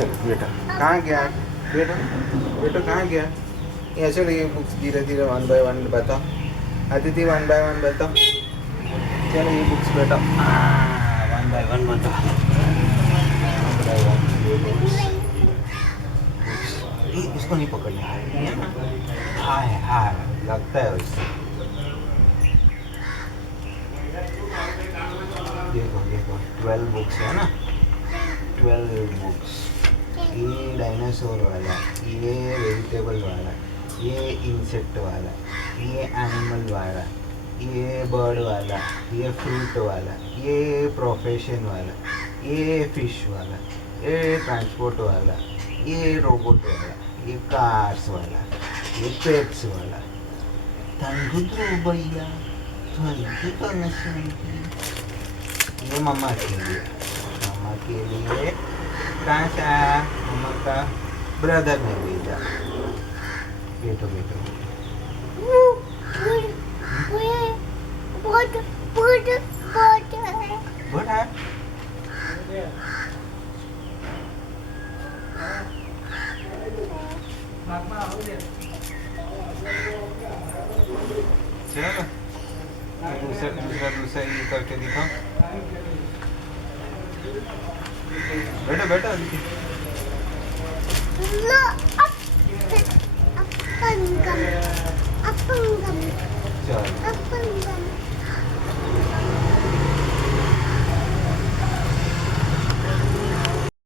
चलो बेटा, कहाँ गया बेटा? बेटा कहाँ गया? ये चलो, ये बुक्स धीरे धीरे 1 by 1 बताओ। अदिति 1 by 1 बताओ। चलो ये बुक्स बेटा 1 by 1 बताओ। 1 by 1 ये बुक्स। इसको नहीं पकड़ना है ना? हाँ है, हाँ है, लगता है उससे। देखो देखो 12 बुक्स है ना, 12 बुक्स। ये डायनासोर वाला, ये वेजिटेबल वाला, ये इंसेक्ट वाला, ये एनिमल वाला, ये बर्ड वाला, ये फ्रूट वाला, ये प्रोफेशन वाला, ये फिश वाला, ये ट्रांसपोर्ट वाला, ये रोबोट वाला, ये कार्स वाला, ये पेट्स वाला। थैंक यू भैया, थैंक यू ये मम्मा के लिए, मम्मा के लिए। कहाँ से आया? मम्मा का ब्रदर ने भेजा। बैठो बैठो। बड़ा है? चलो दूसरा ये करके दिखाओ। बैठो बैठो।